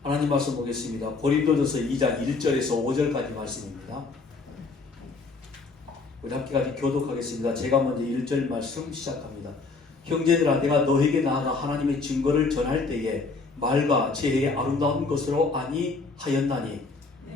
하나님 말씀 보겠습니다. 고린도전서 2장 1절에서 5절까지 말씀입니다. 우리 함께 같이 교독하겠습니다. 제가 먼저 1절 말씀 시작합니다. 형제들아, 내가 너에게 나아가 하나님의 증거를 전할 때에 말과 지혜의 아름다운 것으로 아니하였나니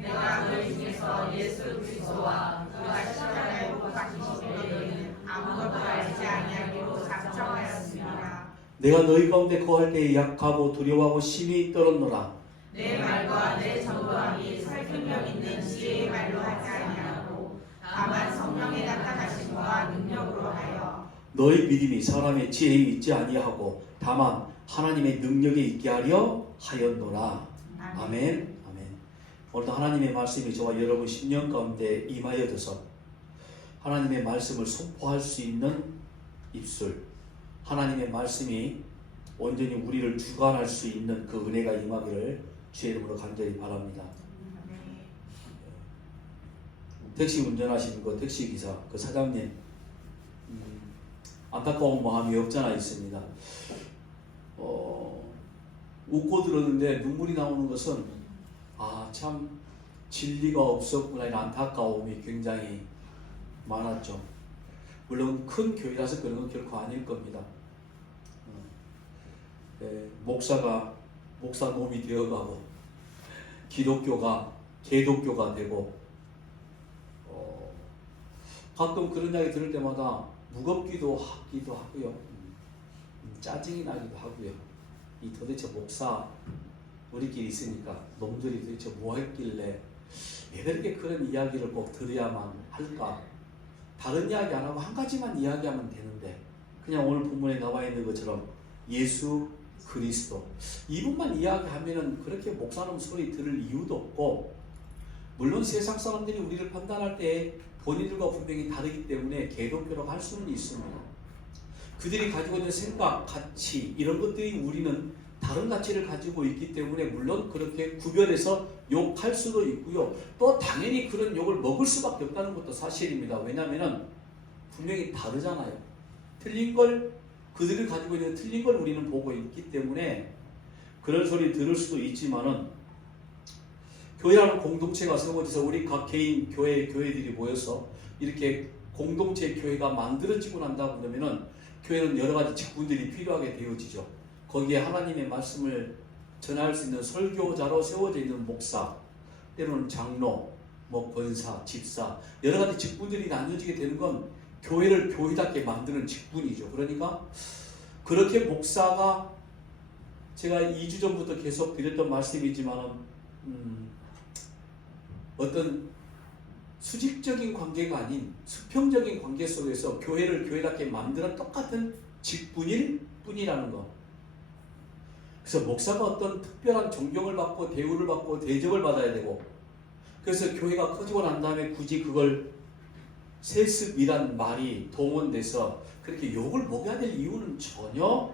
내가 너희 중에서 예수 그리스도와 그가 십자가에 못 박히신 때에는 아무것도 알지 아니하기로 작정하였습니다. 내가 너희 가운데 거할 때에 약하고 두려워하고 심히 떨었노라. 내 말과 내 전도함이 설득력 있는 지혜의 말로 하지 아니하고 다만 성령의 나타나심과 능력으로 하여 너희 믿음이 사람의 지혜에 있지 아니하고 다만 하나님의 능력에 있게 하려 하였노라. 아멘. 아멘. 오늘도 하나님의 말씀이 저와 여러분 10년 가운데 임하여져서 하나님의 말씀을 선포할 수 있는 입술, 하나님의 말씀이 온전히 우리를 주관할 수 있는 그 은혜가 임하기를 주의 이름으로 간절히 바랍니다. 택시 운전하시는 그 택시기사, 그 사장님, 안타까운 마음이 없잖아 있습니다. 웃고 들었는데 눈물이 나오는 것은 참 진리가 없었구나 이런 안타까움이 굉장히 많았죠. 물론 큰 교회라서 그런 건 결코 아닐 겁니다. 목사 몸이 되어가고 기독교가 개독교가 되고 가끔 그런 이야기 들을 때마다 무겁기도 하고요. 짜증이 나기도 하고요. 이 도대체 목사 우리끼리 있으니까 놈들이 도대체 뭐 했길래 왜 그렇게 그런 이야기를 꼭 들어야만 할까? 다른 이야기 안 하고 한 가지만 이야기하면 되는데 그냥 오늘 본문에 나와 있는 것처럼 예수 그리스도 이분만 이야기하면은 그렇게 목사님 소리 들을 이유도 없고, 물론 세상 사람들이 우리를 판단할 때 본인들과 분명히 다르기 때문에 개독교라고 할 수는 있습니다. 그들이 가지고 있는 생각, 가치 이런 것들이 우리는 다른 가치를 가지고 있기 때문에 물론 그렇게 구별해서 욕할 수도 있고요. 또 당연히 그런 욕을 먹을 수밖에 없다는 것도 사실입니다. 왜냐하면 분명히 다르잖아요. 틀린 걸, 그들이 가지고 있는 틀린 걸 우리는 보고 있기 때문에 그런 소리 들을 수도 있지만은, 교회라는 공동체가 세워져서 우리 각 개인 교회들이 모여서 이렇게 공동체 교회가 만들어지고 난다고 그러면은 교회는 여러 가지 직분들이 필요하게 되어지죠. 거기에 하나님의 말씀을 전할 수 있는 설교자로 세워져 있는 목사, 때로는 장로, 권사, 집사 여러 가지 직분들이 나뉘어지게 되는 건 교회를 교회답게 만드는 직분이죠. 그러니까 그렇게 목사가, 제가 2주 전부터 계속 드렸던 말씀이지만 어떤 수직적인 관계가 아닌 수평적인 관계 속에서 교회를 교회답게 만드는 똑같은 직분일 뿐이라는 거. 그래서 목사가 어떤 특별한 존경을 받고 대우를 받고 대접을 받아야 되고, 그래서 교회가 커지고 난 다음에 굳이 그걸 세습이란 말이 동원돼서 그렇게 욕을 먹여야 될 이유는 전혀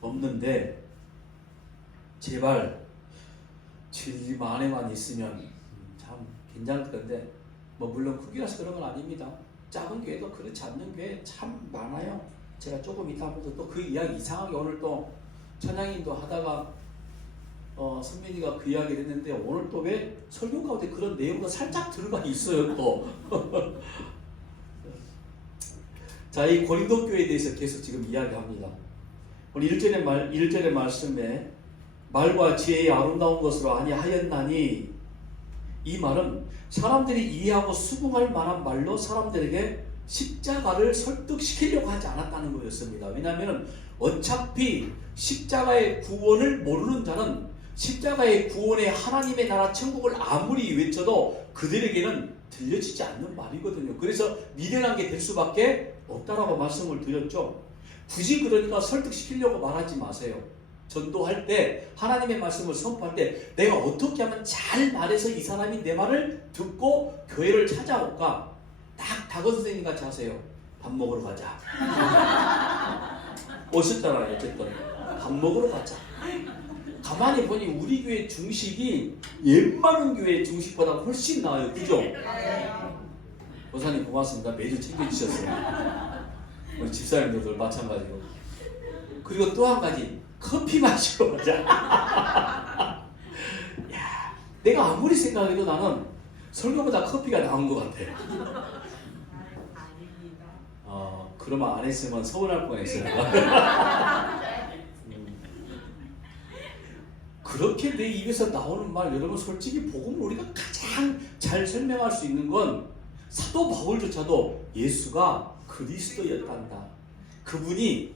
없는데, 제발 진리만 안에만 있으면 참 괜찮을 건데, 물론 크기라서 그런 건 아닙니다. 작은 교회도 그렇지 않는 교회 참 많아요. 제가 조금 이따 하면서 또 그 이야기 이상하게 오늘 또 천양인도 하다가 선민이가 그 이야기를 했는데, 오늘 또 왜 설교 가운데 그런 내용도 살짝 들어가 있어요 또. 자, 이 고린도 교회에 대해서 계속 지금 이야기합니다. 오늘 1절의 말씀에 말과 지혜의 아름다운 것으로 아니하였나니, 이 말은 사람들이 이해하고 수긍할 만한 말로 사람들에게 십자가를 설득시키려고 하지 않았다는 거였습니다. 왜냐하면 어차피 십자가의 구원을 모르는 자는 십자가의 구원의 하나님의 나라 천국을 아무리 외쳐도 그들에게는 들려지지 않는 말이거든요. 그래서 미련한 게 될 수밖에 없다라고 말씀을 드렸죠. 굳이 그러니까 설득시키려고 말하지 마세요. 전도할 때, 하나님의 말씀을 선포할 때 내가 어떻게 하면 잘 말해서 이 사람이 내 말을 듣고 교회를 찾아올까? 딱 닥원 선생님 같이 하세요. 밥 먹으러 가자. 오셨잖아요. 어쨌든 밥 먹으러 가자. 가만히 보니 우리 교회 중식이 웬만한 교회 중식보다 훨씬 나아요. 그죠? 보사님 고맙습니다. 매주 챙겨주셨어요. 우리 집사님들도 마찬가지고. 그리고 또 한 가지, 커피 마시러 가자. 내가 아무리 생각해도 나는 설교보다 커피가 나은 것 같아. 아닙니다. 그러면 안 했으면 서운할 뻔했어요. 그렇게 내 입에서 나오는 말, 여러분 솔직히 복음을 우리가 가장 잘 설명할 수 있는 건 사도 바울조차도 예수가 그리스도였단다. 그분이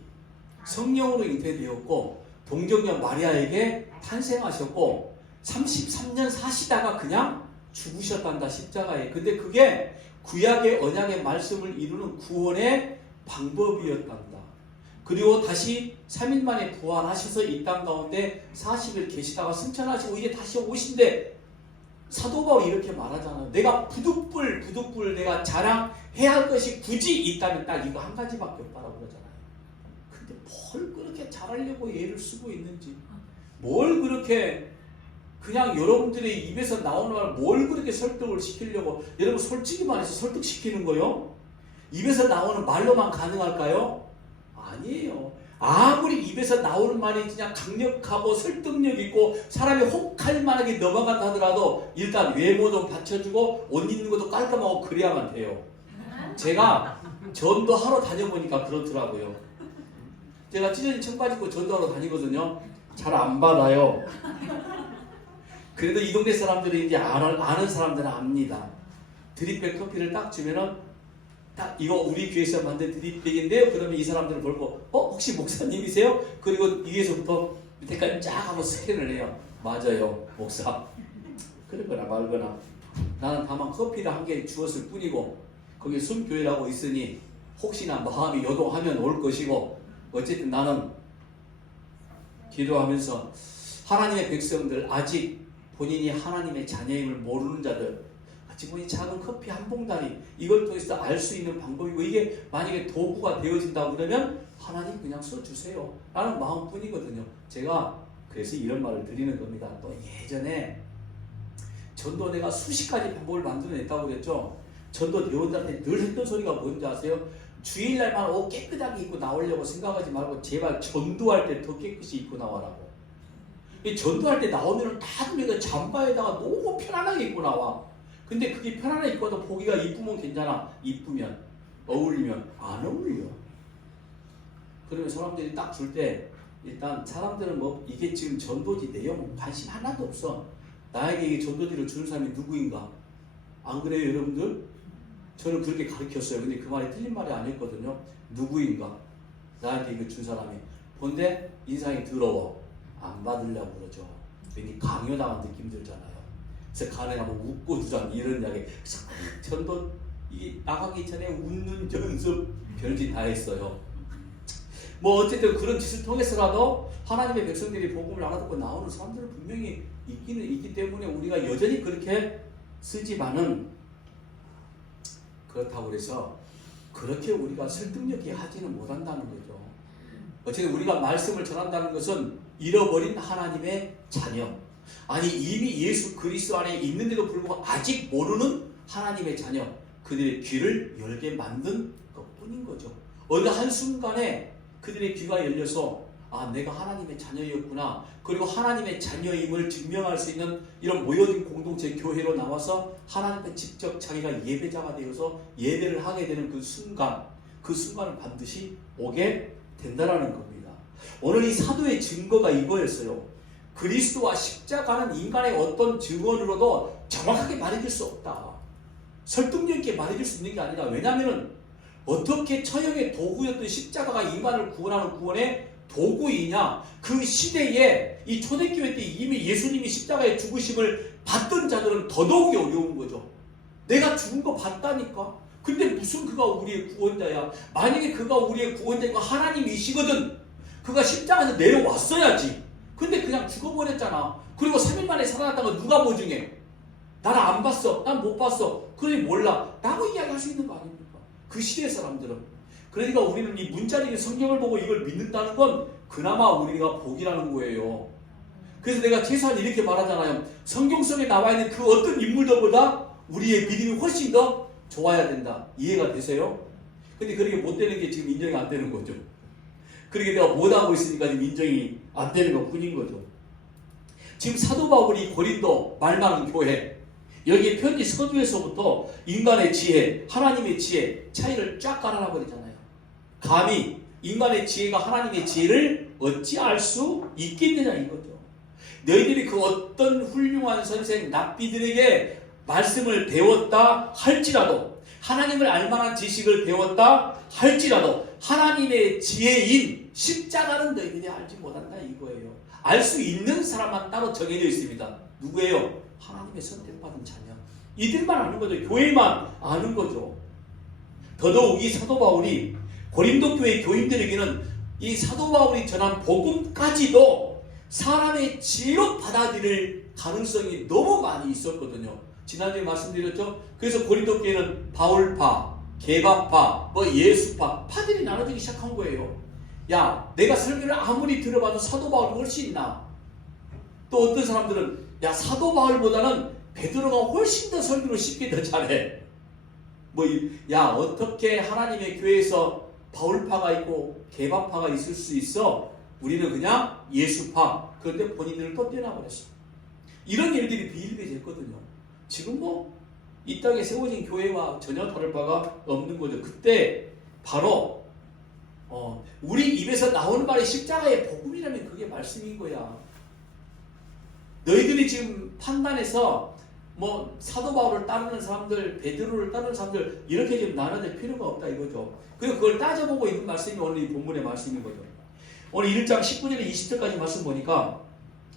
성령으로 잉태되었고 동정녀 마리아에게 탄생하셨고 33년 사시다가 그냥 죽으셨단다, 십자가에. 근데 그게 구약의 언약의 말씀을 이루는 구원의 방법이었단다. 그리고 다시 3일 만에 부활하셔서 이 땅 가운데 40일 계시다가 승천하시고 이제 다시 오신데, 사도 바울이 이렇게 말하잖아요. 내가 부득불 내가 자랑해야 할 것이 굳이 있다면 딱 이거 한 가지밖에 없다라고 그러잖아요. 근데 뭘 그렇게 잘하려고 애를 쓰고 있는지, 뭘 그렇게 그냥 여러분들의 입에서 나오는 말 뭘 그렇게 설득을 시키려고, 여러분 솔직히 말해서 설득시키는 거요? 입에서 나오는 말로만 가능할까요? 아니에요. 아무리 입에서 나오는 말이 그냥 강력하고 설득력 있고 사람이 혹할 만하게 넘어간다 하더라도 일단 외모 좀 받쳐주고 옷 입는 것도 깔끔하고 그래야만 돼요. 제가 전도하러 다녀보니까 그렇더라고요. 제가 찢어진 청바지 입고 전도하러 다니거든요. 잘 안 받아요. 그래도 이 동네 사람들이 이제 아는 사람들은 압니다. 드립백 커피를 딱 주면은 딱 이거 우리 교회에서 만든 드립백인데요. 그러면 이 사람들을 보고 혹시 목사님이세요? 그리고 위에서부터 밑에까지 쫙 한번 스캔을 해요. 맞아요, 목사. 그러거나 말거나. 나는 다만 커피를 한 개 주었을 뿐이고 거기 숨교회라고 있으니 혹시나 마음이 요동하면 올 것이고, 어쨌든 나는 기도하면서 하나님의 백성들, 아직 본인이 하나님의 자녀임을 모르는 자들, 지금 이 작은 커피 한 봉다리, 이걸 통해서 알 수 있는 방법이고, 이게 만약에 도구가 되어진다고 그러면 하나님 그냥 써주세요 라는 마음뿐이거든요. 제가 그래서 이런 말을 드리는 겁니다. 또 예전에 전도 내가 수십 가지 방법을 만들어냈다고 그랬죠. 전도 대원들한테 늘 했던 소리가 뭔지 아세요? 주일날만 옷 깨끗하게 입고 나오려고 생각하지 말고 제발 전도할 때 더 깨끗이 입고 나와라고. 이 전도할 때 나오면 다들 내가 잠바에다가 너무 편안하게 입고 나와. 근데 그게 편안하게 입고도 보기가 이쁘면 괜찮아. 이쁘면, 어울리면 안 어울려. 그러면 사람들이 딱 줄 때 일단 사람들은 뭐 이게 지금 전도지 내용 관심 하나도 없어. 나에게 이 전도지를 주는 사람이 누구인가? 안 그래요, 여러분들? 저는 그렇게 가르쳤어요. 근데 그 말이 틀린 말이 아니었거든요. 누구인가? 나한테 이거 준 사람이. 근데 인상이 더러워. 안 받으려고 그러죠. 괜히 강요당한 느낌 들잖아요. 그래서 간에 가면 웃고 두장 이런 이야기. 전도 이게 나가기 전에 웃는 연습 별짓 다 했어요. 뭐 어쨌든 그런 짓을 통해서라도 하나님의 백성들이 복음을 알아듣고 나오는 사람들은 분명히 있기는 있기 때문에 우리가 여전히 그렇게 쓰지만은, 그렇다고 해서 그렇게 우리가 설득력이 하지는 못한다는 거죠. 어쨌든 우리가 말씀을 전한다는 것은 잃어버린 하나님의 자녀, 아니 이미 예수 그리스도 안에 있는데도 불구하고 아직 모르는 하나님의 자녀, 그들의 귀를 열게 만든 것뿐인 거죠. 어느 한순간에 그들의 귀가 열려서 내가 하나님의 자녀였구나, 그리고 하나님의 자녀임을 증명할 수 있는 이런 모여진 공동체 교회로 나와서 하나님께 직접 자기가 예배자가 되어서 예배를 하게 되는 그 순간을 반드시 오게 된다라는 겁니다. 오늘 이 사도의 증거가 이거였어요. 그리스도와 십자가는 인간의 어떤 증언으로도 정확하게 말해줄 수 없다. 설득력 있게 말해줄 수 있는 게 아니다. 왜냐하면 어떻게 처형의 도구였던 십자가가 인간을 구원하는 구원의 도구이냐. 그 시대에 이 초대교회 때 이미 예수님이 십자가의 죽으심을 받던 자들은 더더욱이 어려운 거죠. 내가 죽은 거 봤다니까. 근데 무슨 그가 우리의 구원자야. 만약에 그가 우리의 구원자이고 하나님이시거든, 그가 십자가에서 내려왔어야지. 근데 그냥 죽어버렸잖아. 그리고 3일 만에 살아났다는 거 누가 보증해? 나를 안 봤어. 난 못 봤어. 그러니 몰라. 라고 이야기할 수 있는 거 아닙니까? 그 시대의 사람들은. 그러니까 우리는 이 문자적인 성경을 보고 이걸 믿는다는 건 그나마 우리가 복이라는 거예요. 그래서 내가 최소한 이렇게 말하잖아요. 성경 속에 나와 있는 그 어떤 인물들보다 우리의 믿음이 훨씬 더 좋아야 된다. 이해가 되세요? 근데 그렇게 못 되는 게 지금 인정이 안 되는 거죠. 그렇게 내가 못하고 있으니까 지금 인정이 안 되는 것 뿐인 거죠. 지금 사도 바울이 고린도 말망 교회 여기 편지 서두에서부터 인간의 지혜, 하나님의 지혜 차이를 쫙 깔아놔 버리잖아요. 감히 인간의 지혜가 하나님의 지혜를 어찌 알 수 있겠느냐 이거죠. 너희들이 그 어떤 훌륭한 선생 랍비들에게 말씀을 배웠다 할지라도, 하나님을 알만한 지식을 배웠다 할지라도 하나님의 지혜인 십자가는 너희들이 알지 못한다 이거예요. 알 수 있는 사람만 따로 정해져 있습니다. 누구예요? 하나님의 선택받은 자녀. 이들만 아는 거죠. 교회만 아는 거죠. 더더욱 이 사도 바울이 고린도 교회 교인들에게는 이 사도 바울이 전한 복음까지도 사람의 지혜로 받아들일 가능성이 너무 많이 있었거든요. 지난주에 말씀드렸죠. 그래서 고린도 교회는 바울파, 게바파, 예수파, 파들이 나눠지기 시작한 거예요. 야, 내가 설교를 아무리 들어봐도 사도 바울이 훨씬 나. 또 어떤 사람들은 야, 사도 바울보다는 베드로가 훨씬 더 설교를 쉽게 더 잘해. 야, 어떻게 하나님의 교회에서 바울파가 있고 게바파가 있을 수 있어? 우리는 그냥 예수파. 그런데 본인들을 또 떼어놔버렸어. 이런 일들이 비일비재했거든요. 지금 이 땅에 세워진 교회와 전혀 다를 바가 없는 거죠. 그때 바로 우리 입에서 나오는 말이 십자가의 복음이라면 그게 말씀인 거야. 너희들이 지금 판단해서 사도 바울을 따르는 사람들, 베드로를 따르는 사람들 이렇게 지금 나눠질 필요가 없다 이거죠. 그리고 그걸 따져보고 있는 말씀이 오늘 이 본문의 말씀인 거죠. 오늘 1장 19절에 20절까지 말씀 보니까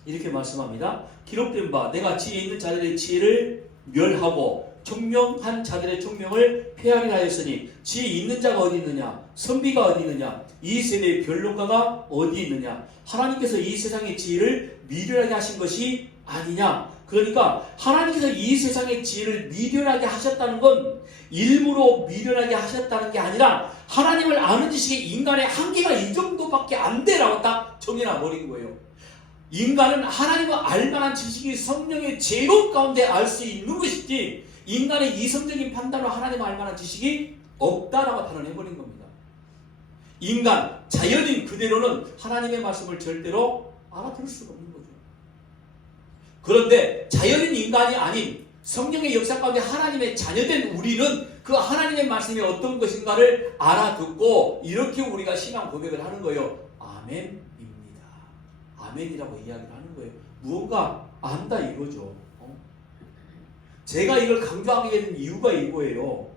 이렇게 말씀합니다. 기록된 바 내가 지혜 있는 자들의 지혜를 멸하고 총명한 자들의 총명을 폐하리라 하였으니 지혜 있는 자가 어디 있느냐? 선비가 어디 있느냐? 이 세대의 변론가가 어디 있느냐? 하나님께서 이 세상의 지혜를 미련하게 하신 것이 아니냐? 그러니까 하나님께서 이 세상의 지혜를 미련하게 하셨다는 건 일부러 미련하게 하셨다는 게 아니라 하나님을 아는 지식이 인간의 한계가 이 정도밖에 안 되라고 딱 정해놔 버린 거예요. 인간은 하나님을 알만한 지식이 성령의 제로 가운데 알 수 있는 것이지 인간의 이성적인 판단으로 하나님을 알만한 지식이 없다라고 단언해버린 겁니다. 인간, 자연인 그대로는 하나님의 말씀을 절대로 알아들을 수가 없는 거죠. 그런데 자연인 인간이 아닌 성령의 역사 가운데 하나님의 자녀된 우리는 그 하나님의 말씀이 어떤 것인가를 알아듣고 이렇게 우리가 신앙 고백을 하는 거예요. 아멘입니다. 아멘이라고 이야기를 하는 거예요. 무언가 안다 이거죠. 제가 이걸 강조하게 된 이유가 이거예요.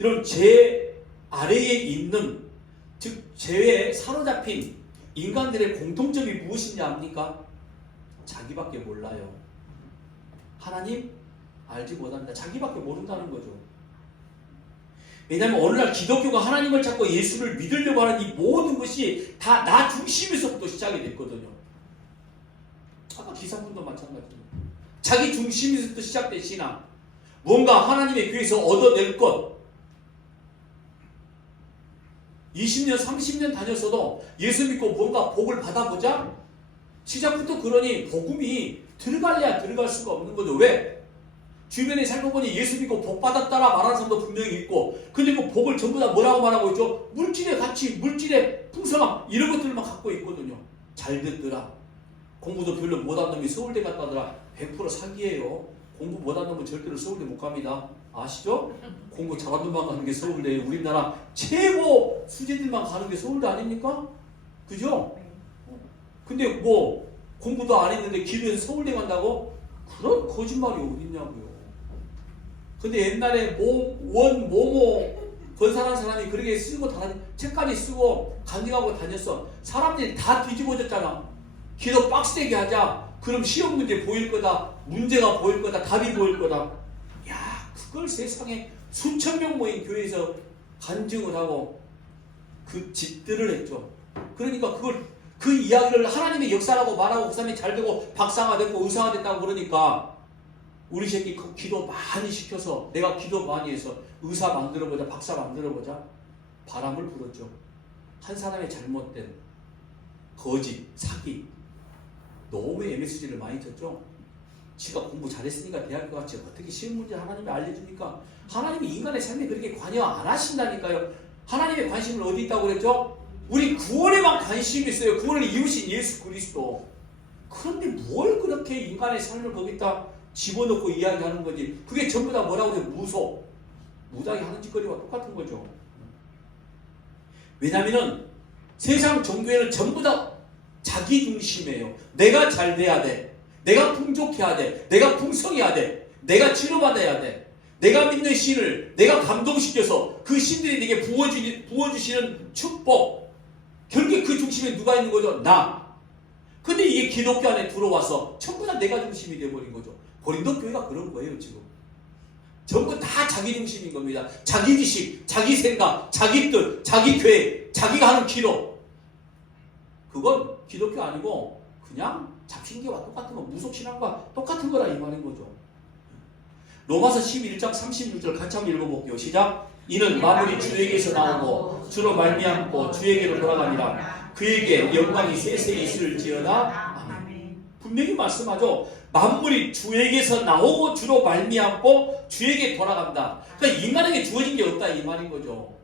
여러분, 제 아래에 있는, 즉 죄에 사로잡힌 인간들의 공통점이 무엇인지 압니까? 자기밖에 몰라요. 하나님 알지 못한다. 자기밖에 모른다는 거죠. 왜냐하면 어느 날 기독교가 하나님을 찾고 예수를 믿으려고 하는 이 모든 것이 다 나 중심에서부터 시작이 됐거든요. 아까 기사분도 마찬가지예요. 자기 중심에서부터 시작된 신앙. 뭔가 하나님의 교회에서 얻어낼 것. 20년, 30년 다녔어도 예수 믿고 뭔가 복을 받아보자? 시작부터 그러니 복음이 들어갈래야 들어갈 수가 없는 거죠. 왜? 주변에 살고 보니 예수 믿고 복 받았다라 말하는 사람도 분명히 있고, 근데 그 복을 전부 다 뭐라고 말하고 있죠? 물질의 가치, 물질의 풍성함, 이런 것들만 갖고 있거든요. 잘 됐더라. 공부도 별로 못한 놈이 서울대 갔다더라. 100% 사기예요. 공부 못한 놈은 절대로 서울대 못 갑니다. 아시죠? 공부 잘한 놈만 가는 게 서울대예요. 우리나라 최고 수재들만 가는 게 서울대 아닙니까? 그죠? 근데 공부도 안 했는데 기도해서 서울대 간다고? 그런 거짓말이 어딨냐고요. 근데 옛날에 모모 건설한 사람이 그렇게 쓰고 책까지 쓰고 간증하고 다녔어. 사람들이 다 뒤집어졌잖아. 기도 빡세게 하자. 그럼 시험 문제 보일 거다. 문제가 보일 거다. 답이 보일 거다. 야, 그걸 세상에 수천 명 모인 교회에서 간증을 하고 그 짓들을 했죠. 그러니까 그 이야기를 하나님의 역사라고 말하고 그 사람이 잘 되고 박사가 됐고 의사가 됐다고 그러니까 우리 새끼 그 기도 많이 시켜서 내가 기도 많이 해서 의사 만들어보자, 박사 만들어보자. 바람을 불었죠. 한 사람의 잘못된 거짓, 사기. 너무 MSG를 많이 쳤죠. 지가 공부 잘했으니까 대학교 갔지. 어떻게 시험 문제 하나님이 알려줍니까? 하나님이 인간의 삶에 그렇게 관여 안 하신다니까요. 하나님의 관심을 어디 있다고 그랬죠? 우리 구원에만 관심이 있어요. 구원을 이루신 예수 그리스도. 그런데 뭘 그렇게 인간의 삶을 거기다 집어넣고 이야기하는 거지. 그게 전부 다 뭐라고 해요? 무당이 하는 짓거리와 똑같은 거죠. 왜냐하면 세상 종교에는 전부 다 자기 중심이에요. 내가 잘 돼야 돼. 내가 풍족해야 돼. 내가 풍성해야 돼. 내가 치료받아야 돼. 내가 믿는 신을 내가 감동시켜서 그 신들이 내게 부어주시는 축복. 결국에 그 중심에 누가 있는 거죠? 나. 근데 이게 기독교 안에 들어와서 전부 다 내가 중심이 돼버린 거죠. 고린도 교회가 그런 거예요, 지금. 전부 다 자기 중심인 겁니다. 자기 지식, 자기 생각, 자기 뜻, 자기 계획, 자기가 하는 기록. 그건 기독교 아니고 그냥 잡신계와 똑같은 거, 무속신앙과 똑같은 거라 이 말인 거죠. 로마서 11장 36절 같이 한번 읽어볼게요. 시작. 이는 만물이 주에게서 나오고 주로 말미암고 주에게로 돌아갑니다. 그에게 영광이 세세히 있을지어다. 아멘. 분명히 말씀하죠. 만물이 주에게서 나오고 주로 말미암고 주에게 돌아간다. 그러니까 인간에게 주어진 게 없다 이 말인 거죠.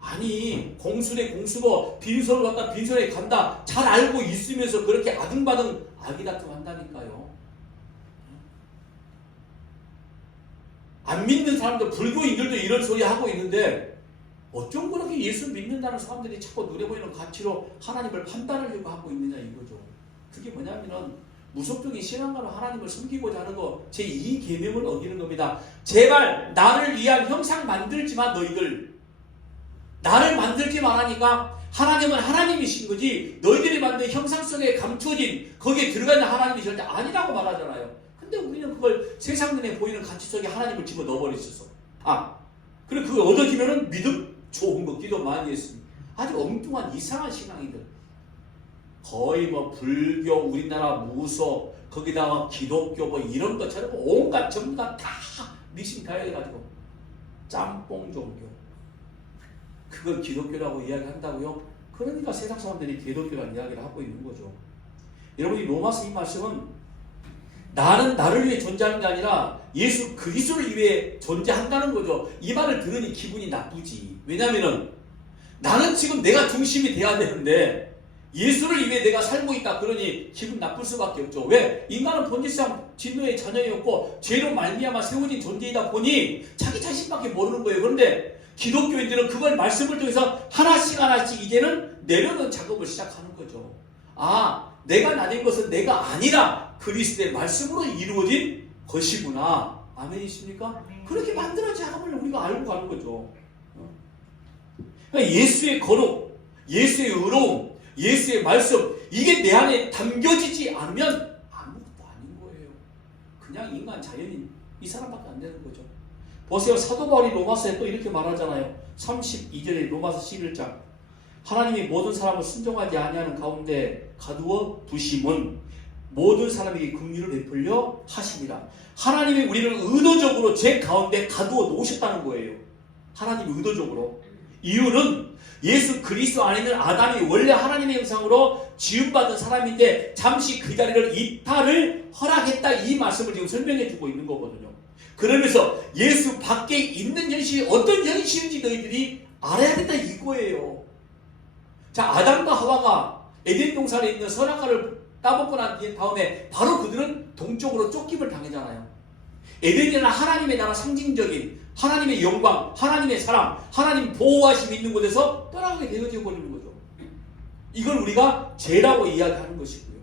아니 공순에 공수고 빈손을 갖다 빈손에 간다 잘 알고 있으면서 그렇게 아등바등 아기다툼 한다니까요. 안 믿는 사람들, 불교인들도 이런 소리 하고 있는데 어쩜 그렇게 예수 믿는다는 사람들이 자꾸 눈에 보이는 가치로 하나님을 판단하려고 하고 있느냐 이거죠. 그게 뭐냐면은 무속적인 신앙가로 하나님을 섬기고자 하는 거 제2계명을 어기는 겁니다. 제발 나를 위한 형상 만들지 마 너희들. 나를 만들지 말라니까 하나님은 하나님이신 거지 너희들이 만든 형상 속에 감춰진 거기에 들어가는 하나님이 절대 아니라고 말하잖아요. 근데 우리는 그걸 세상 눈에 보이는 가치 속에 하나님을 집어넣어버렸었어. 그래 그걸 얻어지면은 믿음 좋은 거 기도 많이 했습니다. 아주 엉뚱한 이상한 신앙이들. 거의 뭐 불교, 우리나라 무속, 거기다가 기독교 뭐 이런 것처럼 온갖 전부 다 믹싱 다 해가지고 짬뽕 종교. 그걸 기독교라고 이야기한다고요? 그러니까 세상 사람들이 기독교라는 이야기를 하고 있는 거죠. 여러분이 로마서 이 말씀은 나는 나를 위해 존재하는 게 아니라 예수 그리스도를 위해 존재한다는 거죠. 이 말을 들으니 기분이 나쁘지. 왜냐면은 나는 지금 내가 중심이 돼야 되는데 예수를 위해 내가 살고 있다 그러니 기분 나쁠 수밖에 없죠. 왜? 인간은 본질상 진노의 자녀였고 죄로 말미암아 세워진 존재이다 보니 자기 자신밖에 모르는 거예요. 그런데 기독교인들은 그걸 말씀을 통해서 하나씩 하나씩 이제는 내려놓는 작업을 시작하는 거죠. 내가 나된 것은 내가 아니라 그리스도의 말씀으로 이루어진 것이구나. 아멘이십니까? 그렇게 만들어진 작업을 우리가 알고 가는 거죠. 그러니까 예수의 거룩, 예수의 의로움, 예수의 말씀 이게 내 안에 담겨지지 않으면 아무것도 아닌 거예요. 그냥 인간 자연인 이 사람밖에 안 되는 거죠. 보세요. 사도 바울이 로마서에 또 이렇게 말하잖아요. 32절에 로마서 11장 하나님이 모든 사람을 순종하지 아니하는 가운데 가두어 두심은 모든 사람에게 긍휼을 베풀려 하심이라. 하나님이 우리를 의도적으로 죄 가운데 가두어 놓으셨다는 거예요. 하나님이 의도적으로. 이유는 예수 그리스도 안에 있는 아담이 원래 하나님의 형상으로 지음받은 사람인데 잠시 그 자리를 이탈을 허락했다 이 말씀을 지금 설명해 주고 있는 거거든요. 그러면서 예수 밖에 있는 현실이 어떤 현실인지 너희들이 알아야 된다 이거예요. 자, 아담과 하와가 에덴 동산에 있는 선악과를 따먹고 난 다음에 바로 그들은 동쪽으로 쫓김을 당하잖아요. 에덴이라는 하나님의 나라 상징적인 하나님의 영광, 하나님의 사랑, 하나님 보호하심이 있는 곳에서 떠나가게 되어져 버리는 거죠. 이걸 우리가 죄라고 이야기하는 것이고요.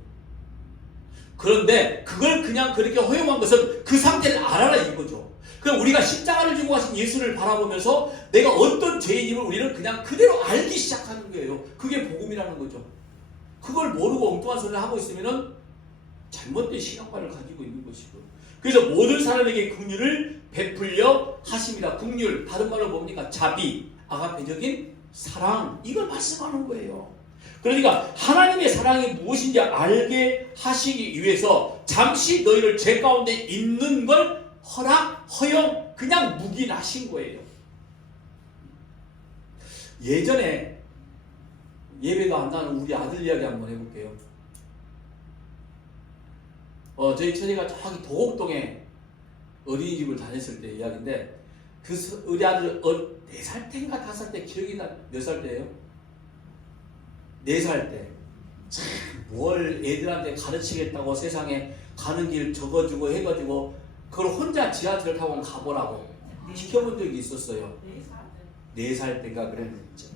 그런데 그걸 그냥 그렇게 허용한 것은 그 상태를 알아라 이거죠. 그럼 우리가 십자가를 지고 가신 예수를 바라보면서 내가 어떤 죄인임을 우리는 그냥 그대로 알기 시작하는 거예요. 그게 복음이라는 거죠. 그걸 모르고 엉뚱한 소리를 하고 있으면 잘못된 신앙관을 가지고 있는 것이고. 그래서 모든 사람에게 긍휼을 베풀려 하심이라. 긍휼 다른 말로 뭡니까? 자비, 아가페적인 사랑 이걸 말씀하는 거예요. 그러니까 하나님의 사랑이 무엇인지 알게 하시기 위해서 잠시 너희를 죄 가운데 있는 걸 허용 그냥 묵인하신 거예요. 예전에 예배가 안 나는 우리 아들 이야기 한번 해볼게요. 저희 처제가 저기 도곡동에 어린이집을 다녔을 때 이야기인데 우리 아들 4살 때인가 5살 때 기억이 나. 몇 살 때예요? 4살 때. 참 뭘 애들한테 가르치겠다고 세상에 가는 길 적어주고 해가지고 그걸 혼자 지하철 타고 가보라고 시켜본 적이 있었어요. 4살 때인가 그랬는지.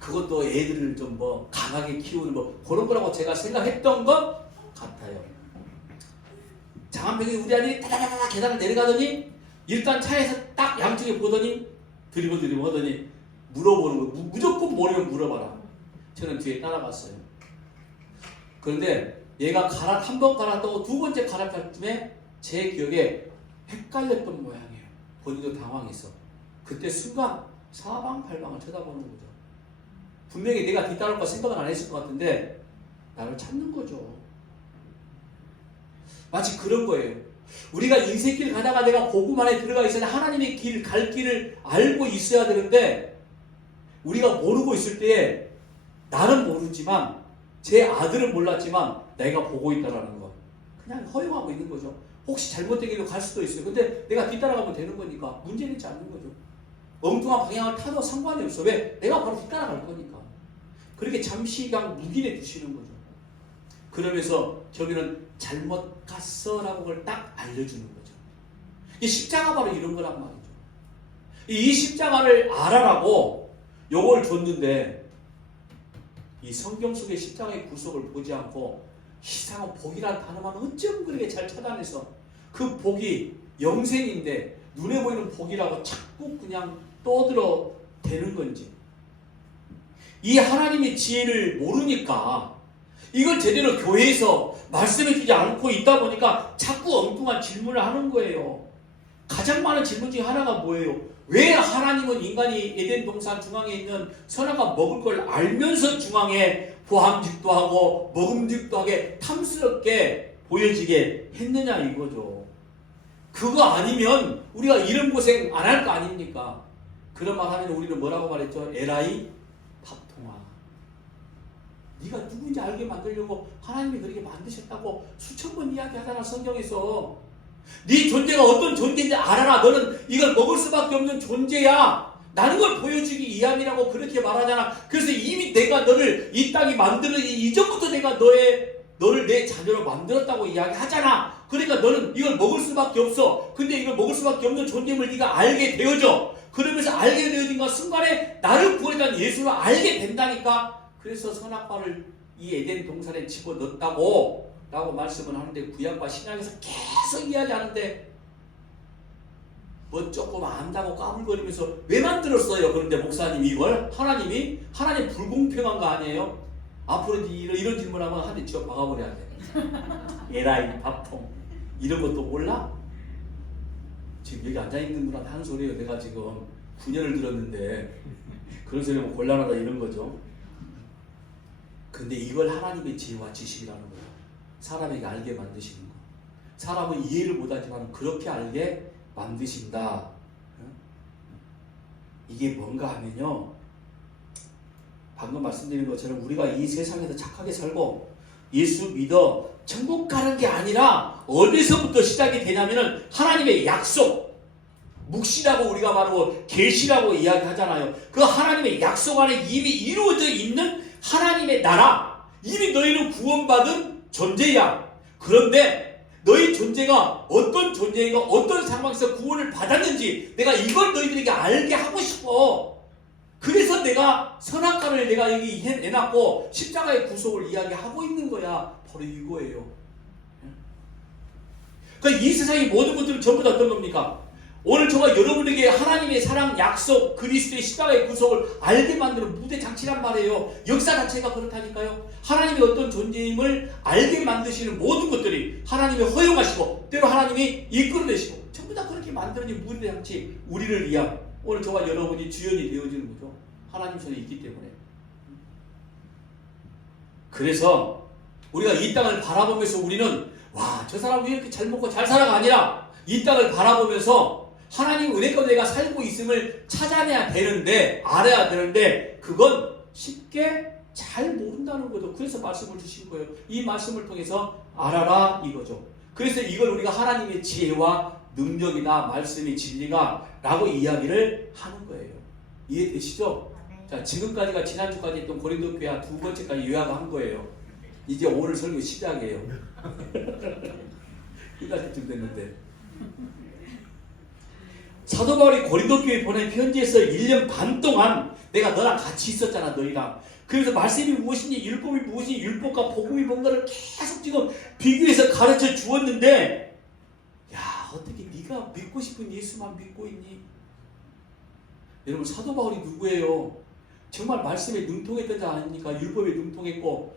그것도 애들을 좀 뭐 강하게 키우는 뭐 그런 거라고 제가 생각했던 것 같아요. 장한평이 우리 아들이 따다다다 계단을 내려가더니 일단 차에서 딱 양쪽에 보더니 드리블 하더니 물어보는 거 무조건 모르면 물어봐라. 저는 뒤에 따라갔어요. 그런데 얘가 한 번 갈아타고 두 번째 갈아탈 쯤에 제 기억에 헷갈렸던 모양이에요. 본인도 당황해서. 그때 순간 사방팔방을 쳐다보는 거죠. 분명히 내가 뒤따를 거 생각은 안 했을 것 같은데 나를 찾는 거죠. 마치 그런 거예요. 우리가 인생길 가다가 내가 복음 안에 들어가 있어야 하나님의 길, 갈 길을 알고 있어야 되는데 우리가 모르고 있을 때에 나는 모르지만 제 아들은 몰랐지만 내가 보고 있다라는 거 그냥 허용하고 있는 거죠. 혹시 잘못된 길로 갈 수도 있어요. 근데 내가 뒤따라가면 되는 거니까 문제는 있지 않는 거죠. 엉뚱한 방향을 타도 상관이 없어. 왜? 내가 바로 뒤따라갈 거니까. 그렇게 잠시 그냥 묵인해 두시는 거죠. 그러면서 저기는 잘못 갔어 라고 그걸 딱 알려주는 거죠. 이 십자가 바로 이런 거란 말이죠. 이 십자가를 알아라고 요걸 줬는데 이 성경 속의 십자가의 구속을 보지 않고 이상한 복이라는 단어만 어쩜 그렇게 잘 찾아내서 그 복이 영생인데 눈에 보이는 복이라고 자꾸 그냥 떠들어 대는 건지 이 하나님의 지혜를 모르니까 이걸 제대로 교회에서 말씀해 주지 않고 있다 보니까 자꾸 엉뚱한 질문을 하는 거예요. 가장 많은 질문 중에 하나가 뭐예요? 왜 하나님은 인간이 에덴 동산 중앙에 있는 선악과 먹을 걸 알면서 중앙에 보암직도 하고 먹음직도 하게 탐스럽게 보여지게 했느냐 이거죠. 그거 아니면 우리가 이런 고생 안 할 거 아닙니까? 그런 말 하면 우리는 뭐라고 말했죠? 에라이 밥통아. 네가 누구인지 알게 만들려고 하나님이 그렇게 만드셨다고 수천 번 이야기하잖아 성경에서. 네 존재가 어떤 존재인지 알아라. 너는 이걸 먹을 수밖에 없는 존재야. 나는 걸 보여주기 이함이라고 그렇게 말하잖아. 그래서 이미 내가 너를 이 땅이 만들어지기 이전부터 내가 너를 내 자녀로 만들었다고 이야기하잖아. 그러니까 너는 이걸 먹을 수밖에 없어. 근데 이걸 먹을 수밖에 없는 존재임을 네가 알게 되어져. 그러면서 알게 되어진 것 순간에 나를 구원했다는 예수를 알게 된다니까. 그래서 선악과를 이 에덴 동산에 집어넣었다고 라고 말씀을 하는데 구약과 신약에서 계속 이야기하는데 뭐 조금 안다고 까불거리면서 왜 만들었어요? 그런데 목사님이 이걸 하나님 불공평한 거 아니에요? 앞으로 이런 질문하면 한 대 쥐어 박아버려야 돼. 에라이 밥통 이런 것도 몰라? 지금 여기 앉아있는 분한테 하는 소리예요. 내가 지금 9년을 들었는데 그런 소리 하면 곤란하다 이런 거죠. 근데 이걸 하나님의 지혜와 지식이라는 거예요. 사람에게 알게 만드시는 거. 사람은 이해를 못하지만 그렇게 알게 만드신다. 이게 뭔가 하면요. 방금 말씀드린 것처럼 우리가 이 세상에서 착하게 살고 예수 믿어 천국 가는 게 아니라 어디서부터 시작이 되냐면은 하나님의 약속. 묵시라고 우리가 말하고 계시라고 이야기하잖아요. 그 하나님의 약속 안에 이미 이루어져 있는 하나님의 나라. 이미 너희는 구원받은 존재야. 그런데 너희 존재가 어떤 존재인가 어떤 상황에서 구원을 받았는지 내가 이걸 너희들에게 알게 하고 싶어. 그래서 내가 선악과를 내가 여기 해놨고 십자가의 구속을 이야기하고 있는 거야. 바로 이거예요. 그러니까 이 세상의 모든 것들은 전부 다 어떤 겁니까? 오늘 저가 여러분에게 하나님의 사랑 약속 그리스도의 십자가의 구속을 알게 만드는 무대 장치란 말이에요. 역사 자체가 그렇다니까요. 하나님의 어떤 존재임을 알게 만드시는 모든 것들이 하나님이 허용하시고 때로 하나님이 이끌어내시고 전부 다 그렇게 만들어진 무대 장치 우리를 위한 오늘 저와 여러분이 주연이 되어지는 거죠. 하나님 손에 있기 때문에. 그래서 우리가 이 땅을 바라보면서 우리는 와, 저 사람 왜 이렇게 잘 먹고 잘 살아가 아니라 이 땅을 바라보면서 하나님 은혜껏 내가 살고 있음을 찾아내야 되는데 알아야 되는데 그건 쉽게 잘 모른다는 거죠. 그래서 말씀을 주신 거예요. 이 말씀을 통해서 알아라 이거죠. 그래서 이걸 우리가 하나님의 지혜와 능력이나 말씀의 진리가 라고 이야기를 하는 거예요. 이해되시죠? 자, 지금까지가 지난주까지 했던 고린도 교회 두 번째까지 요약한 거예요. 이제 오늘 설교 시작이에요. 끝날때쯤 됐는데. 사도 바울이 고린도 교회에 보낸 편지에서 1년 반 동안 내가 너랑 같이 있었잖아, 너희랑. 그래서 말씀이 무엇인지, 율법이 무엇인지, 율법과 복음이 뭔가를 계속 지금 비교해서 가르쳐 주었는데, 야, 어떻게 네가 믿고 싶은 예수만 믿고 있니? 여러분, 사도 바울이 누구예요? 정말 말씀에 능통했던 자 아닙니까? 율법에 능통했고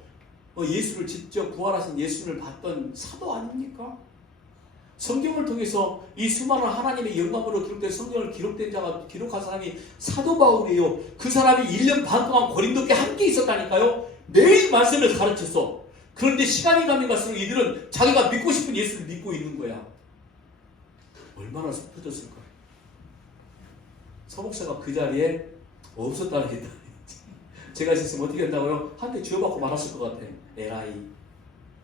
예수를 직접 부활하신 예수를 봤던 사도 아닙니까? 성경을 통해서 이 수많은 하나님의 영광으로 기록된 성경을 기록한 사람이 사도 바울이에요. 그 사람이 1년 반 동안 고린도교에 함께 있었다니까요. 매일 말씀을 가르쳤어. 그런데 시간이 가면 갈수록 이들은 자기가 믿고 싶은 예수를 믿고 있는 거야. 얼마나 슬퍼졌을까. 서목사가 그 자리에 없었다는 게 제가 있었으면 어떻게 된다고요? 한 대 쥐어받고 말았을 것 같아. 에라이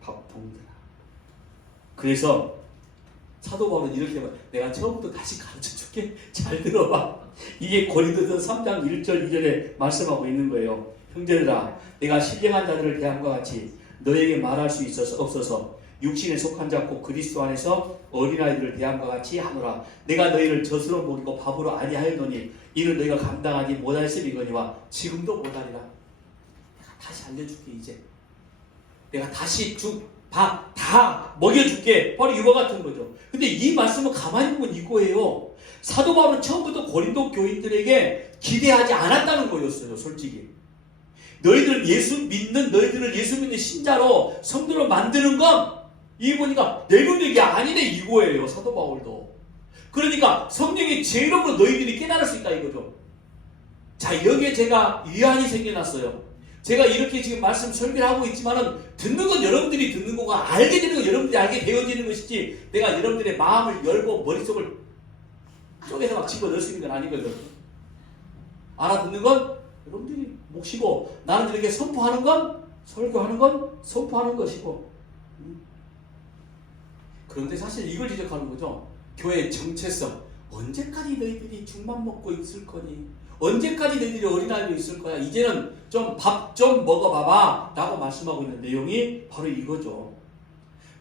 밥통들아. 그래서 사도 바울은 이렇게 말, 내가 처음부터 다시 가르쳐줄게. 잘 들어봐. 이게 고린도서 3장 1절 2절에 말씀하고 있는 거예요. 형제들아, 내가 신령한 자들을 대함과 같이 너에게 말할 수 없어서 육신에 속한 자 곧 그리스도 안에서 어린아이들을 대함과 같이 하노라. 내가 너희를 젖으로 먹이고 밥으로 아니하였노니 이를 너희가 감당하지 못하였으리거니와 지금도 못하리라. 내가 다시 알려줄게. 이제 내가 다시 밥 다 먹여줄게. 바로 이와 같은 거죠. 근데 이 말씀은 가만히 보면 이거예요. 사도 바울은 처음부터 고린도 교인들에게 기대하지 않았다는 거였어요. 솔직히 너희들을 예수 믿는 신자로 성도로 만드는 건 이 보니까 내 능력이 아니네 이거예요. 사도 바울도. 그러니까 성령의 제 이름으로 너희들이 깨달을 수 있다 이거죠. 자, 여기에 제가 위안이 생겨났어요. 제가 이렇게 지금 말씀 설교를 하고 있지만은 듣는 건 여러분들이 듣는 거고 알게 되는 건 여러분들이 알게 되어지는 것이지 내가 여러분들의 마음을 열고 머릿속을 쪼개서 막 집어넣을 수 있는 건 아니거든. 알아듣는 건 여러분들이 몫이고 나는 이렇게 선포하는 건 설교하는 건 선포하는 것이고. 그런데 사실 이걸 지적하는 거죠. 교회의 정체성. 언제까지 너희들이 죽만 먹고 있을 거니? 언제까지 너희들이 어린아이로 있을 거야? 이제는 좀 밥 좀 먹어봐봐 라고 말씀하고 있는 내용이 바로 이거죠.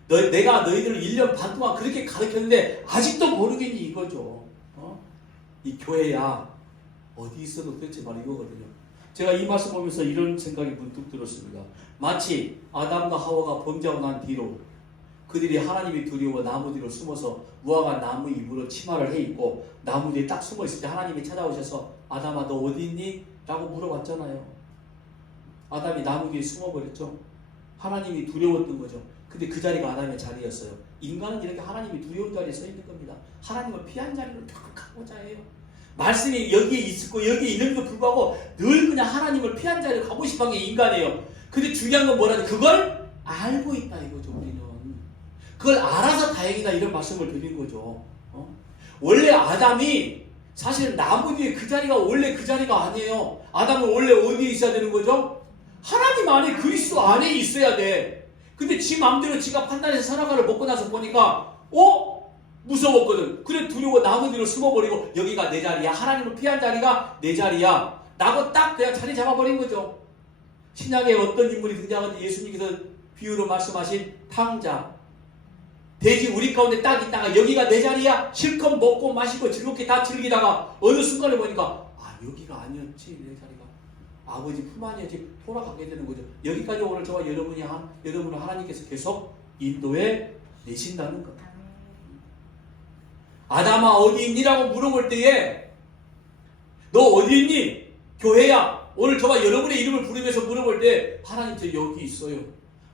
내가 너희들을 1년 반 동안 그렇게 가르쳤는데 아직도 모르겠니 이거죠. 이 교회야 어디 있어도 도대체 바로 이거거든요. 제가 이 말씀 보면서 이런 생각이 문득 들었습니다. 마치 아담과 하와가 범죄하고 난 뒤로 그들이 하나님이 두려워 나무 뒤로 숨어서 무화과 나무 잎으로 치마를 해입고 나무 뒤에 딱 숨어 있을 때 하나님이 찾아오셔서 아담아 너 어디 있니? 라고 물어봤잖아요. 아담이 나무 뒤에 숨어버렸죠. 하나님이 두려웠던 거죠. 근데 그 자리가 아담의 자리였어요. 인간은 이렇게 하나님이 두려운 자리에 서 있는 겁니다. 하나님을 피한 자리로 딱 가고자 해요. 말씀이 여기에 있고 여기에 있는데도 불구하고 늘 그냥 하나님을 피한 자리로 가고 싶은 게 인간이에요. 근데 중요한 건 뭐라지? 그걸 알고 있다 이거죠. 우리는 그걸 알아서 다행이다 이런 말씀을 드린 거죠. 원래 아담이 사실 나무 뒤에 그 자리가 원래 그 자리가 아니에요. 아담은 원래 어디에 있어야 되는 거죠? 하나님 안에 그리스도 안에 있어야 돼. 근데 지 마음대로 지가 판단해서 선악과를 먹고 나서 보니까 무서웠거든. 그래 두려워 나무 뒤로 숨어버리고 여기가 내 자리야. 하나님을 피한 자리가 내 자리야. 라고 딱 그냥 자리 잡아버린 거죠. 신약에 어떤 인물이 등장하는데 예수님께서 비유로 말씀하신 탕자. 돼지 우리 가운데 딱 있다가 여기가 내 자리야. 실컷 먹고 마시고 즐겁게 다 즐기다가 어느 순간에 보니까 여기가 아니었지 내 자리가. 아버지 품 안이었지 돌아가게 되는 거죠. 여기까지 오늘 저와 여러분을 하나님께서 계속 인도해 내신다는 것. 아담아 어디 있니라고 물어볼 때에 너 어디 있니? 교회야. 오늘 저와 여러분의 이름을 부르면서 물어볼 때 하나님 저 여기 있어요.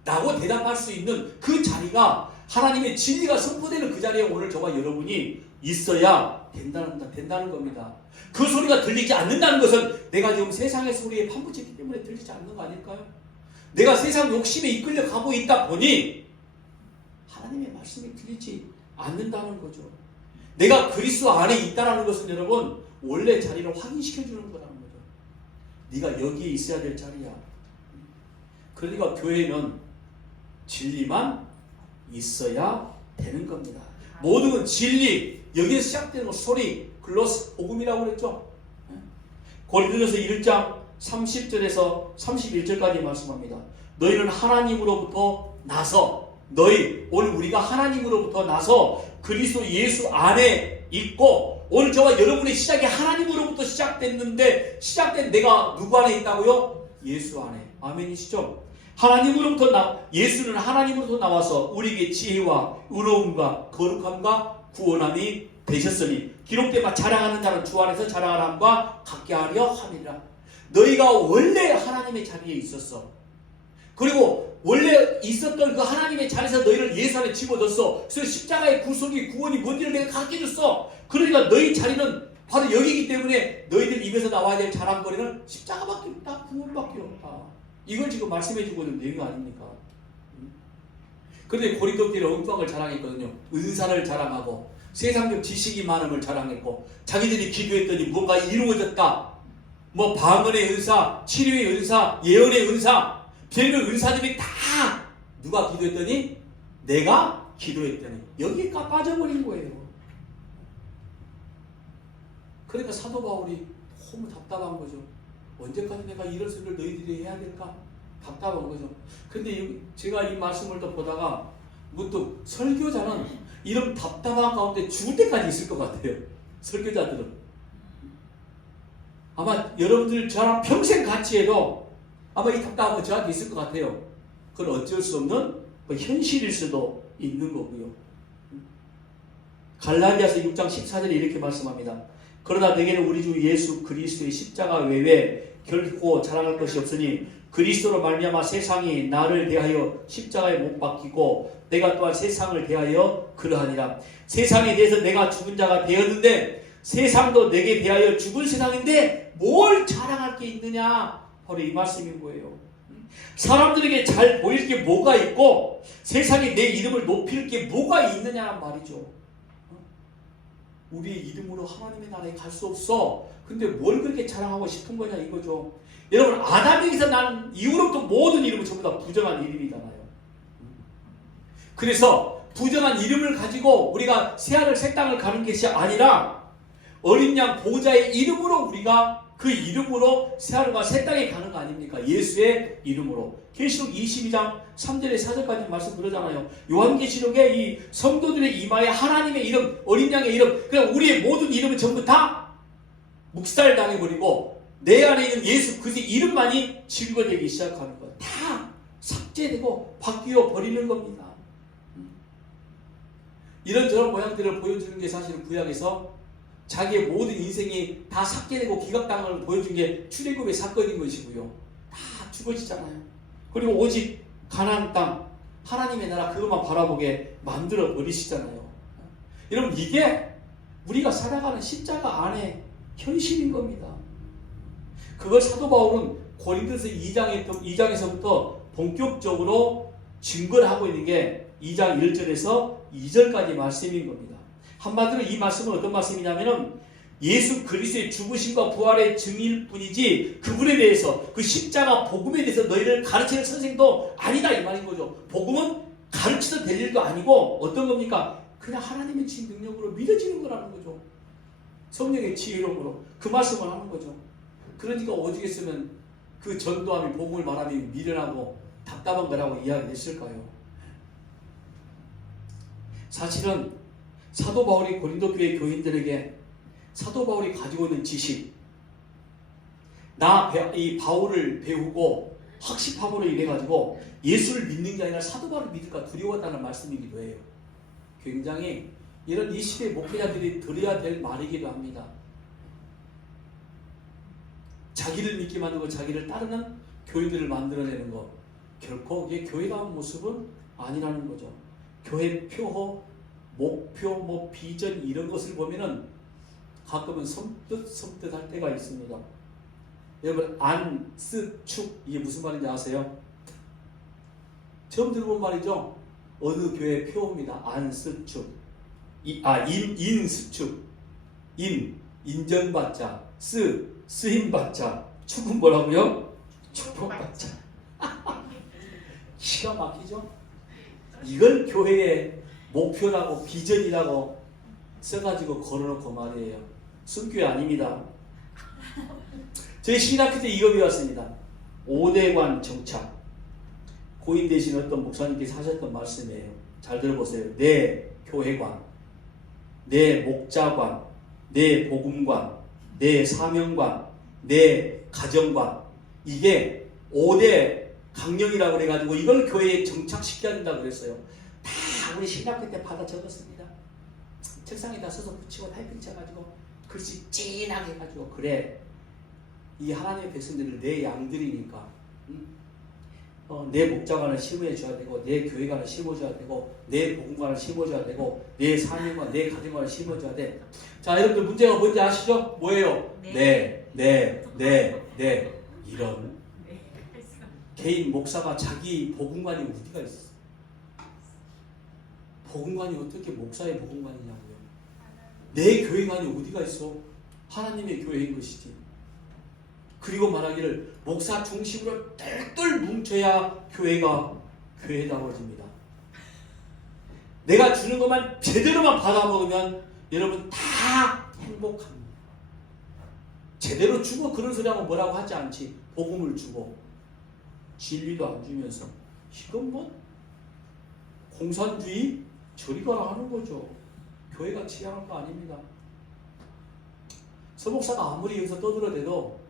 라고 대답할 수 있는 그 자리가 하나님의 진리가 선포되는 그 자리에 오늘 저와 여러분이 있어야 된다는 겁니다. 그 소리가 들리지 않는다는 것은 내가 지금 세상의 소리에 판부쳤기 때문에 들리지 않는 거 아닐까요? 내가 세상 욕심에 이끌려 가고 있다 보니 하나님의 말씀이 들리지 않는다는 거죠. 내가 그리스도 안에 있다는 것은 여러분 원래 자리를 확인시켜주는 거라는 거죠. 네가 여기에 있어야 될 자리야. 그러니까 교회는 진리만 있어야 되는 겁니다. 모든 진리, 여기에서 시작되는 소리, 글로스, 복음이라고 그랬죠. 고린도전서 1장 30절에서 31절까지 말씀합니다. 너희는 하나님으로부터 나서 오늘 우리가 하나님으로부터 나서 그리스도 예수 안에 있고 오늘 저와 여러분의 시작이 하나님으로부터 시작됐는데 시작된 내가 누구 안에 있다고요? 예수 안에. 아멘이시죠? 예수는 하나님으로부터 나와서 우리에게 지혜와 의로움과 거룩함과 구원함이 되셨으니 기록된 바 자랑하는 자는 주 안에서 자랑함과 같게 하려 함이라. 너희가 원래 하나님의 자리에 있었어. 그리고 원래 있었던 그 하나님의 자리에서 너희를 예수 안에 집어넣었어. 그래서 십자가의 구속이 구원이 뭔지를 내가 가르쳐 줬어. 그러니까 너희 자리는 바로 여기이기 때문에 너희들 입에서 나와야 될 자랑거리는 십자가밖에 없다. 구원밖에 없다. 이걸 지금 말씀해 주고 있는 내용 아닙니까? 그런데 고린도교회는 엉뚱한 걸 자랑했거든요. 은사를 자랑하고 세상적 지식이 많음을 자랑했고 자기들이 기도했더니 뭔가 이루어졌다. 뭐 방언의 은사, 치료의 은사, 예언의 은사, 별별 은사들이 다 누가 기도했더니 내가 기도했더니 여기에 빠져버린 거예요. 그러니까 사도 바울이 너무 답답한 거죠. 언제까지 내가 이런 소리를 너희들이 해야 될까? 답답한 거죠. 근데 제가 이 말씀을 또 보다가 문득 설교자는 이런 답답한 가운데 죽을 때까지 있을 것 같아요. 설교자들은. 아마 여러분들 저랑 평생 같이 해도 아마 이 답답한 거 저한테 있을 것 같아요. 그건 어쩔 수 없는 현실일 수도 있는 거고요. 갈라디아서 6장 14절에 이렇게 말씀합니다. 그러나 내게는 우리 주 예수 그리스도의 십자가 외에 결코 자랑할 것이 없으니 그리스도로 말미암아 세상이 나를 대하여 십자가에 못 박히고 내가 또한 세상을 대하여 그러하니라. 세상에 대해서 내가 죽은 자가 되었는데 세상도 내게 대하여 죽은 세상인데 뭘 자랑할 게 있느냐? 바로 이 말씀인 거예요. 사람들에게 잘 보일 게 뭐가 있고 세상에 내 이름을 높일 게 뭐가 있느냐는 말이죠. 우리의 이름으로 하나님의 나라에 갈 수 없어. 근데 뭘 그렇게 자랑하고 싶은 거냐 이거죠. 여러분 아담에게서 난 이후로부터 모든 이름은 전부 다 부정한 이름이잖아요. 그래서 부정한 이름을 가지고 우리가 새하늘 새 땅을 가는 것이 아니라 어린 양 보호자의 이름으로 우리가 그 이름으로 새하늘과 새 땅에 가는 거 아닙니까? 예수의 이름으로. 계시록 22장 3절에 4절까지 말씀 그러잖아요. 요한계시록에 이 성도들의 이마에 하나님의 이름, 어린 양의 이름, 그냥 우리의 모든 이름은 전부 다 묵살당해버리고 내 안에 있는 예수 그 이름만이 증거되기 시작하는 거예요. 다 삭제되고 바뀌어 버리는 겁니다. 이런저런 모양들을 보여주는 게 사실은 구약에서 자기의 모든 인생이 다 삭제되고 기각당을 보여준 게 출애굽의 사건인 것이고요. 다 죽어지잖아요. 그리고 오직 가나안 땅 하나님의 나라 그것만 바라보게 만들어 버리시잖아요. 여러분 이게 우리가 살아가는 십자가 안에 현실인 겁니다. 그걸 사도 바울은 고린도서 2장에서부터 본격적으로 증거를 하고 있는 게 2장 1절에서 2절까지 말씀인 겁니다. 한마디로 이 말씀은 어떤 말씀이냐면은 예수 그리스도의 죽으심과 부활의 증일 뿐이지 그분에 대해서 그 십자가 복음에 대해서 너희를 가르치는 선생도 아니다 이 말인 거죠. 복음은 가르쳐도 될 일도 아니고 어떤 겁니까? 그냥 하나님의 지 능력으로 믿어지는 거라는 거죠. 성령의 지혜로움으로 그 말씀을 하는 거죠. 그러니까 오죽했으면 그 전도함이 복음을 말함이 미련하고 답답한 거라고 이야기했을까요? 사실은 사도 바울이 고린도 교회 교인들에게 사도 바울이 가지고 있는 지식, 이 바울을 배우고 학식함으로 인해가지고 예수를 믿는 게 아니라 사도 바울을 믿을까 두려웠다는 말씀이기도 해요. 굉장히 이런 이 시대 목회자들이 들어야 될 말이기도 합니다. 자기를 믿게 만들고 자기를 따르는 교회들을 만들어내는 것, 결코 그게 교회다운 모습은 아니라는 거죠. 교회 표호, 목표, 비전 이런 것을 보면은 가끔은 섬뜩할 때가 있습니다. 여러분 안, 쓰, 축 이게 무슨 말인지 아세요? 처음 들어본 말이죠. 어느 교회 표어입니다. 안, 쓰, 축. 인, 스, 축. 인정받자. 쓰임받자. 축은 뭐라고요? 축복받자. 기가 막히죠? 이걸 교회의 목표라고 비전이라고 써가지고 걸어놓고 말이에요. 순교회 아닙니다. 저희 신학교 때 이거 배웠습니다. 5대관 정착. 고인 되신 어떤 목사님께서 하셨던 말씀이에요. 잘 들어보세요. 내 교회관, 내 목자관, 내 복음관, 내 사명관, 내 가정관. 이게 5대 강령이라고 그래가지고 이걸 교회에 정착시켜야 된다고 그랬어요. 다 우리 신학교 때 받아 적었습니다. 책상에다 써서 붙이고 타이핑 쳐가지고 글씨 진하게 해가지고 그래. 이 하나님의 백성들을 내 양들이니까 내 목자관을 심어줘야 되고 내 교회관을 심어줘야 되고 내 복음관을 심어줘야 되고 내 사명관, 내 가정관을 심어줘야 돼. 자, 여러분들 문제가 뭔지 아시죠? 뭐예요? 네. 이런 개인 목사가 자기 복음관이 어디가 있어? 복음관이 어떻게 목사의 복음관이냐고요? 내 교회관이 어디가 있어? 하나님의 교회인 것이지. 그리고 말하기를 목사 중심으로 똘똘 뭉쳐야 교회가 교회다워집니다. 내가 주는 것만 제대로만 받아먹으면 여러분 다 행복합니다. 제대로 주고 그런 소리 하면 뭐라고 하지 않지. 복음을 주고 진리도 안 주면서 이건 뭐 공산주의 저리 가라 하는 거죠. 교회가 지향할 거 아닙니다. 서목사가 아무리 여기서 떠들어대도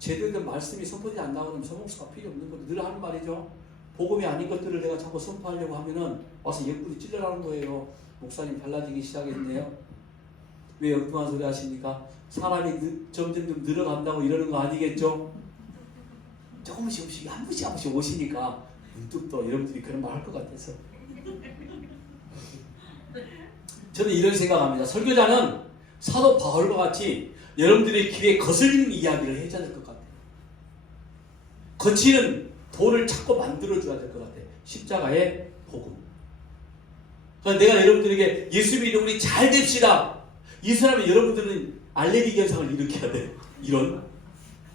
제대로 된 말씀이 선포되지 않는다고 하면 서목사가 필요 없는 거죠. 늘 하는 말이죠. 복음이 아닌 것들을 내가 자꾸 선포하려고 하면은 와서 옆구리 찔러라는 거예요. 목사님 달라지기 시작했네요. 왜 엉뚱한 소리 하십니까? 사람이 점점 좀 늘어간다고 이러는 거 아니겠죠? 조금씩 한 번씩 오시니까 문득 또 여러분들이 그런 말 할 것 같아서 저는 이런 생각합니다. 설교자는 사도 바울과 같이 여러분들의 귀에 거슬리는 이야기를 해줘야 될 것 같아요. 거치는 돌을 찾고 만들어줘야 될 것 같아요. 십자가의 복음. 그러니까 내가 여러분들에게 예수 믿으면 우리 잘 됩시다. 이 사람이 여러분들은 알레르기 현상을 일으켜야 돼. 이런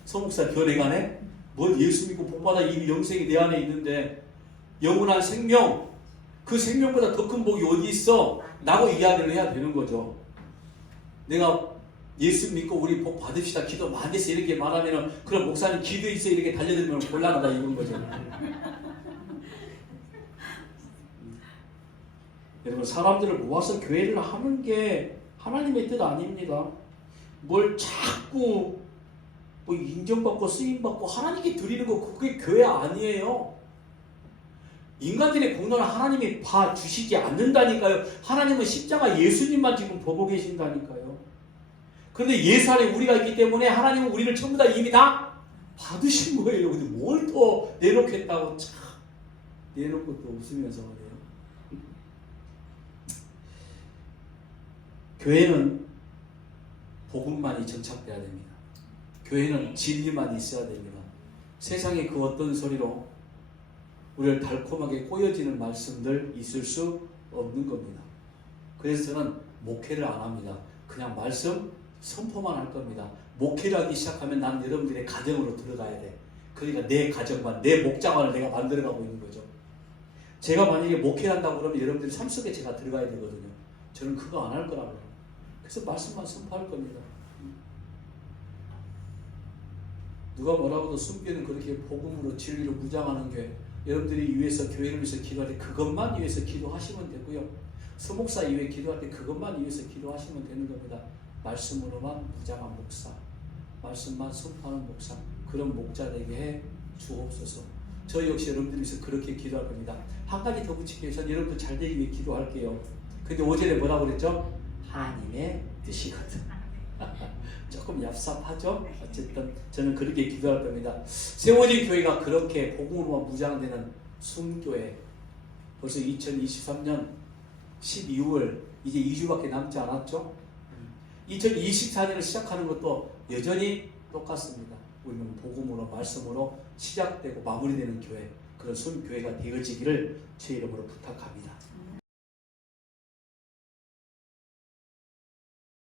서목사 변해가네. 뭘 예수 믿고 복받아 이미 영생이 내 안에 있는데 영원한 생명, 그 생명보다 더 큰 복이 어디 있어? 라고 이야기를 해야 되는 거죠. 내가 예수 믿고 우리 복 받읍시다. 기도 많이 해서 이렇게 말하면은 그럼 목사님 기도 있어 이렇게 달려들면 곤란하다 이런 거죠. 여러분 사람들을 모아서 교회를 하는 게 하나님의 뜻 아닙니다. 뭘 자꾸 뭐 인정받고 쓰임받고 하나님께 드리는 거 그게 교회 아니에요. 인간들의 공로는 하나님이 봐주시지 않는다니까요. 하나님은 십자가 예수님만 지금 보고 계신다니까요. 그런데 예수 안에 우리가 있기 때문에 하나님은 우리를 전부 다 이미 다 받으신 거예요. 근데 뭘 더 내놓겠다고 참 내놓을 것도 없으면서 그래요. 교회는 복음만이 정착돼야 됩니다. 교회는 진리만 있어야 됩니다. 세상의 그 어떤 소리로 우리를 달콤하게 꼬여지는 말씀들 있을 수 없는 겁니다. 그래서 저는 목회를 안 합니다. 그냥 말씀 선포만 할 겁니다. 목회를 하기 시작하면 난 여러분들의 가정으로 들어가야 돼. 그러니까 내 가정관, 내 목자관을 내가 만들어가고 있는 거죠. 제가 만약에 목회를 한다고 그러면 여러분들의 삶 속에 제가 들어가야 되거든요. 저는 그거 안 할 거라고요. 그래서 말씀만 선포할 겁니다. 누가 뭐라고도 순교는 그렇게 복음으로 진리로 무장하는 게 여러분들이 위해서 교회를 위해서 기도할 때 그것만 위해서 기도하시면 되고요. 서목사 이외에 기도할 때 그것만 위해서 기도하시면 되는 겁니다. 말씀으로만 무장한 목사, 말씀만 선포하는 목사, 그런 목자 되게 해 주옵소서. 저 역시 여러분들 위해서 그렇게 기도할 겁니다. 한 가지 더 붙일게요. 전 여러분들 잘 되기 위해 기도할게요. 근데 오전에 뭐라고 그랬죠? 하나님의 뜻이거든. 조금 얍삽하죠? 어쨌든 저는 그렇게 기도할 겁니다. 세워진 교회가 그렇게 복음으로만 무장되는 숨교회. 벌써 2023년 12월 이제 2주밖에 남지 않았죠? 2024년을 시작하는 것도 여전히 똑같습니다. 우리는 복음으로 말씀으로 시작되고 마무리되는 교회, 그런 숨교회가 되어지기를 제 이름으로 부탁합니다.